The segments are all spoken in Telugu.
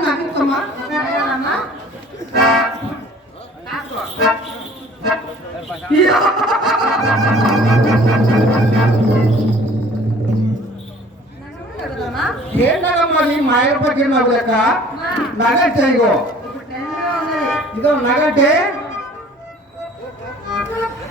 నటించమ్మా చేయాలమ్మా కదమ్మా ఏంటమ్మా నీ మాయల పక్కన నాకు లెక్క నగట్టే ఇగో ఇప్పుడు టెన్గా ఉన్నది ఇదో నగట్టే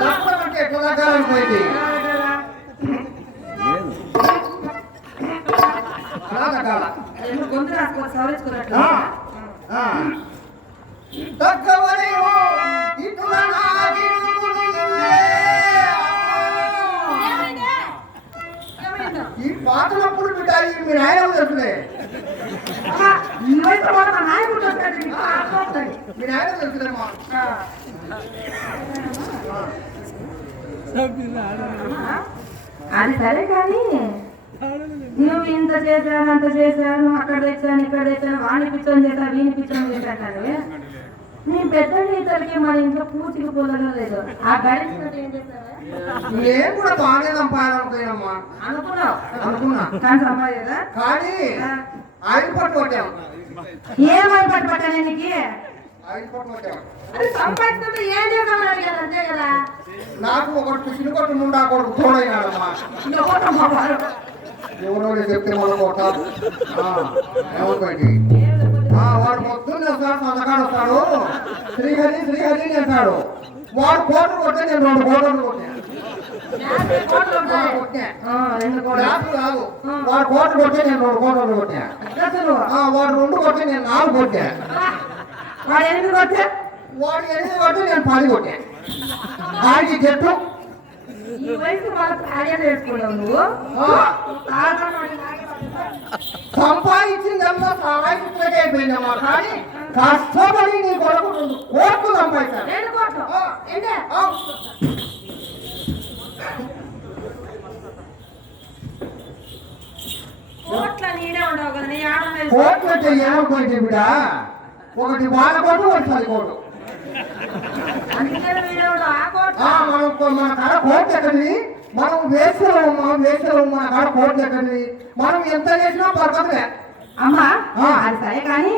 తగ్గడం అంటే ఎట్లా తగ్గాలనుకోయింది అలా తగ్గాల గొంతు రాసుకోవాలి సవరించుకున్నట్లు. తగ్గవని ఇటుల. ఈ పాటలప్పుడు బిడ్డ మీ నాయన తెలుసులే మా. మీ నాయన అది సరే కానీ నువ్వు ఇంత చేశాను అంత చేశాను అక్కడ తెచ్చాను ఇక్కడ తెచ్చాను వాణి పిచ్చని చేశా వీని పిచ్చని చేశాను నేను పెద్ద ఇతరికి మన ఇంట్లో పూచికి పొలదో లేదు. ఆ గడిచినట్టు ఏం కూడా బాగానే అనుకున్నావు? అనుకున్నా. కానీ సంపాదేదా కానీ ఆయిల్ పట్టు కొట్టాం ఏమని పట్టు పట్టాను నీకు ఆయిల్ పట్టు కొట్టాం అది సంపాదించుకుంటే ఏం చేద్దామని అడిగాను అంతే కదా. నాకు ఒకటి చిన్న కొట్టు కొడుకు తోడైనాడమ్మా. ఇంకా పోతాం మా వాడు. ఎవరో చెప్తే మన కొట్టాలి ఏమనుకోండి? ఆ, వాడు పొద్దున్న వస్తాడు సంతకాడు వస్తాడు. శ్రీహరి శ్రీహరి అంటాడు. వాడు కోటలు కొట్టే నేను రెండు కోటలు కొట్టాను. వాడు కోటలు కొట్టే నేను రెండు కోటలు కొట్టా. వాడు రెండు కొట్టే నేను నాలుగు కొట్టా. వాడు ఎందుకు వచ్చా వాడు ఎనిమిది కొట్టే నేను పది కొట్టా. ఆడికి చెట్టు ఈ వయసు వాళ్ళ కార్యాలు వేసుకున్నావు నువ్వు? అయిపోయిందమ్మా కానీ కష్టపడి నీ కొరకు రెండు కోట్లు సంపాదించాను రెండు కోట్లు ఏంటే ఆ, కోట్ల బిడ్డ. ఒకటి బాల కోటు ఒకటి పది కోటు. మనం మన కాడ కోట్లు ఎక్కడిది? మనం వేస్తున్నామమ్మా వేస్తున్నాము మన కాడ కోట్లు ఎక్కడిది? మనం ఎంత చేసినా పర్వాలే అమ్మా. అది సరే కానీ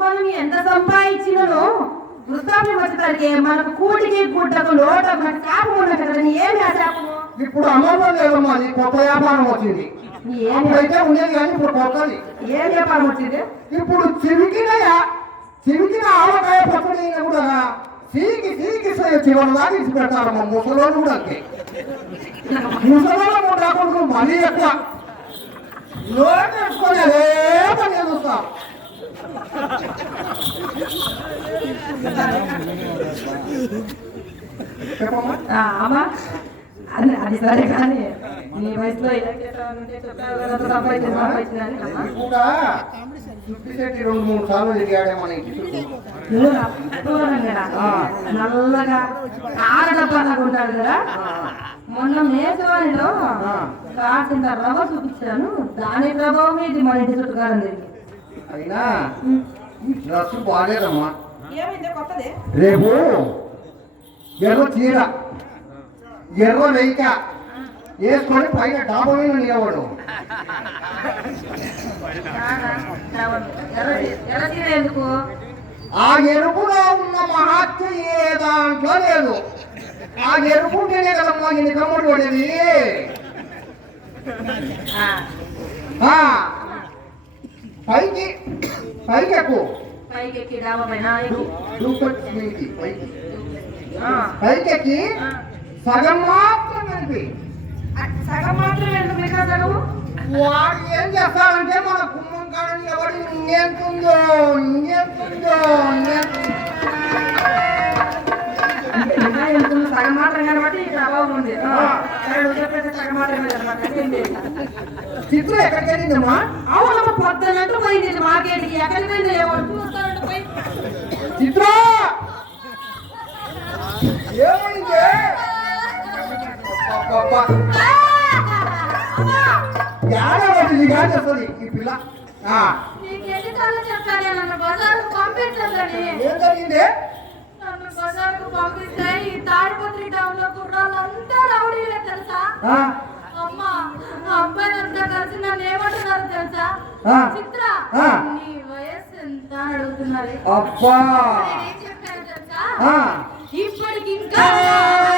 మనం ఎంత సంపాదించినను వృద్ధాప్యం వచ్చేసరికి మనకు కూటికి గుడ్డకు లోట మన శాపం నీ ఏమి ఆ శాపము? ఇప్పుడు అమల్లో లేదమ్మా నీ కొత్త వ్యాపారం వచ్చింది. అప్పుడైతే ఉండేది కానీ ఇప్పుడు కొత్తది ఏం వ్యాపారం వచ్చింది? ఇప్పుడు చివికిన చివికిన ఆవకాయ పచ్చడి కూడా సీకి సీకి చివరి దాకా ఇచ్చి పెడతారమ్మా ముసలోళ్ళు కూడా అంతే. ముసలోళ్ళు కూడా రాకుండా మరీ ఎక్కువ. వేసుకొని అదే పని చేస్తాం. అమ్మా. అది అది సరే కానీ నీ వయసులో సంపాదించింది, రెండు మూడు సార్లు తిరిగాడేమో నీ చుట్టూ నువ్వు నా దూరంగా రా. నల్లగా కార డబ్బాలాగా ఉంటాడు కదా? మొన్న మేసవాణిలో కాసింత రవ్వ చూపించాను. దాని ప్రభావం ఇది మన ఇంటి చుట్టూ కాలం అయినా డ్రెస్ బాగాలేదమ్మా. ఏమైంది? కొత్తది? రేపు చీర. ఎర్ర లేక. వేసుకొని పైన డాబా మీద ఆ ఎరుపులో ఉన్న మహాత్య ఏ దాంట్లో లేదు. ఆ ఎరుపు ఉంటేనే కదమ్మా ఇన్ని కమ్ముడు పడేది? పైకి పైకి ఎక్కువ పైకి. పైకి ఆ. సగం మాత్రం కలిపి సగం మాత్రమే ఎందుకు వాడు ఏం చేస్తాడంటే మన కుమ్మం కాడని ఎవడు ఇంకేంతుందో ఇంకేంతుందో సగం మాత్రం కాబట్టి ప్రభావం ఉంది. సగం మాత్రమే? చిత్ర ఎక్కడికి వెళ్ళిందమ్మా అవునమ్మ పొద్దునంటూ పోయింది. మార్కెట్కి ఎక్కడికి పోయింది ఎవరు చూస్తారంటే పోయి. చిత్ర! ఈ పిల్ల? ఏం జరిగింది? బజార్కు పంపిస్తే ఈ తాడిపత్రి టౌన్లో కుర్రాళ్ళంతా రౌడీలే తెలుసా? అమ్మా కలిసి నన్ను ఏమంటున్నారు. చిత్ర. నీ వయస్సు ఎంత అడుగుతున్నారు. అబ్బా. నేనేం చెప్పాను తెలుసా? ఆ.